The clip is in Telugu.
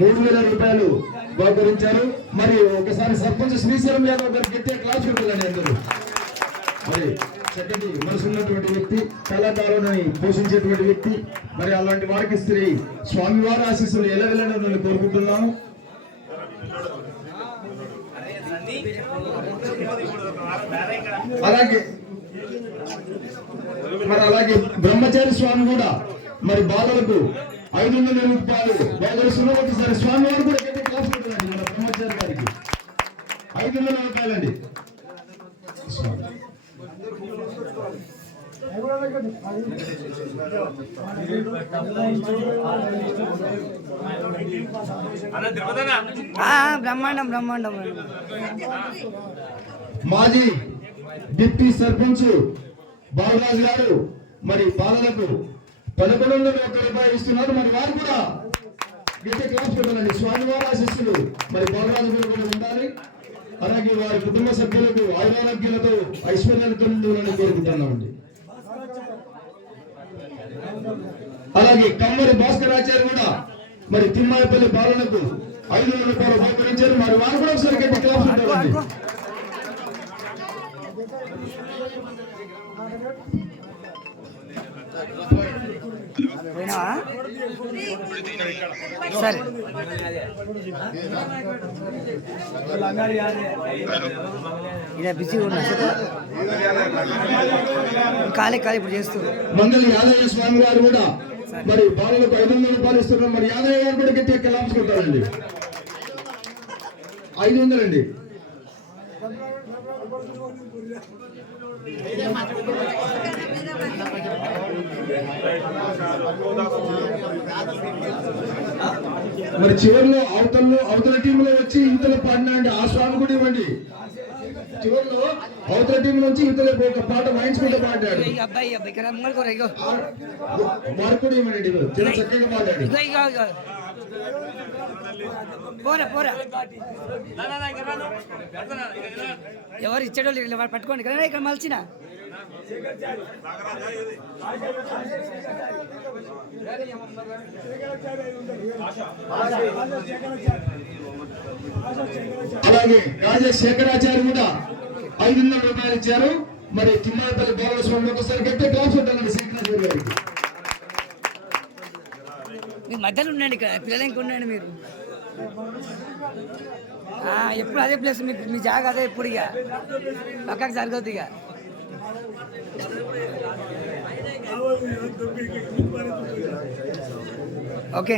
3,000 రూపాయలు బహుకరించారు. మరి ఒకసారి సర్పంచ్ శ్రీశైలం యాదవ్ గారు గట్టిగా క్లాస్ కొట్టాలండి అందరూ. మరి చక్కటి మనసు ఉన్నటువంటి వ్యక్తి, కళాకారుని పోషించేటువంటి వ్యక్తి. మరి అలాంటి వారికి స్వామివారి ఆశీస్సులు ఎలవెలని కోరుకుంటున్నాను. అలాగే బ్రహ్మచారి స్వామి కూడా మరి బాలలకు 500 రూపాయలు బాగలుస్తున్న ఒకసారి స్వామి వారు కూడా గట్టి క్లాస్ పెట్టండి. మన బ్రహ్మచారి గారికి 500 రూపాయలండి. బ్రహ్మాండం మాజీ డిప్యూటీ సర్పంచ్ బాలరాజు గారు మరి బాలలకు 1,101 రూపాయలు ఇస్తున్నారు. మరి వారు కూడా గట్టి క్లాస్ పెట్టాలండి. స్వామివారి ఆశీస్సులు మరి బాలరాజు గారు కూడా ఉండాలి. అలాగే వారి కుటుంబ సభ్యులకు ఆయురారోగ్యాలతో ఐశ్వర్యాలతో ఉండాలని కోరుకుంటున్నామండి. అలాగే కమ్మరి భాస్కరాచార్య కూడా మరి తిమ్మాయపల్లి బాలలకు 500 రూపాయలు బహుకరించారు. మరి వారు కూడా ఒకసారి గట్టి క్లాస్ పెట్టాలండి. సరే ఇలా బిజీగా ఉన్నా ఖాళీ ఇప్పుడు చేస్తున్నారు. మంగళ యాదయ్య స్వామి గారు కూడా మరి బాలలకు 500 రూపాయలు ఇస్తున్నారు. మరి యాదయ్య గారు కూడా గట్టి కలాంచుకుంటారండి. 500 అండి. మరి చివరిలో అవతల టీంలో వచ్చి ఇంతలో పాడినండి. ఆ స్వామి కూడా ఇవ్వండి. చివరిలో అవతల టీం నుంచి ఇంతలో ఒక పాట వాయించుకుంటూ పాడాడు. వారు కూడా ఇవ్వండి. చాలా చక్కగా పాడాడు. ఎవరు ఇచ్చేటోళ్ళు పట్టుకోండి కదా ఇక్కడ మలిచిన అలాగే రాజశేఖరాచార్య కూడా 500 రూపాయలు ఇచ్చారు. మరి తిమ్మాపల్లి బాలస్వామి ఒకసారి గట్టి క్లాస్ ఉంటానండి శేఖరాచార్య గారికి. మీ మధ్యలో ఉండండి, పిల్లలు ఇంకా ఉండండి. మీరు ఎప్పుడు అదే ప్లేస్ మీ జాగా అదే. ఎప్పుడు ఇక పక్కకు జరగదు ఇక. ఓకే.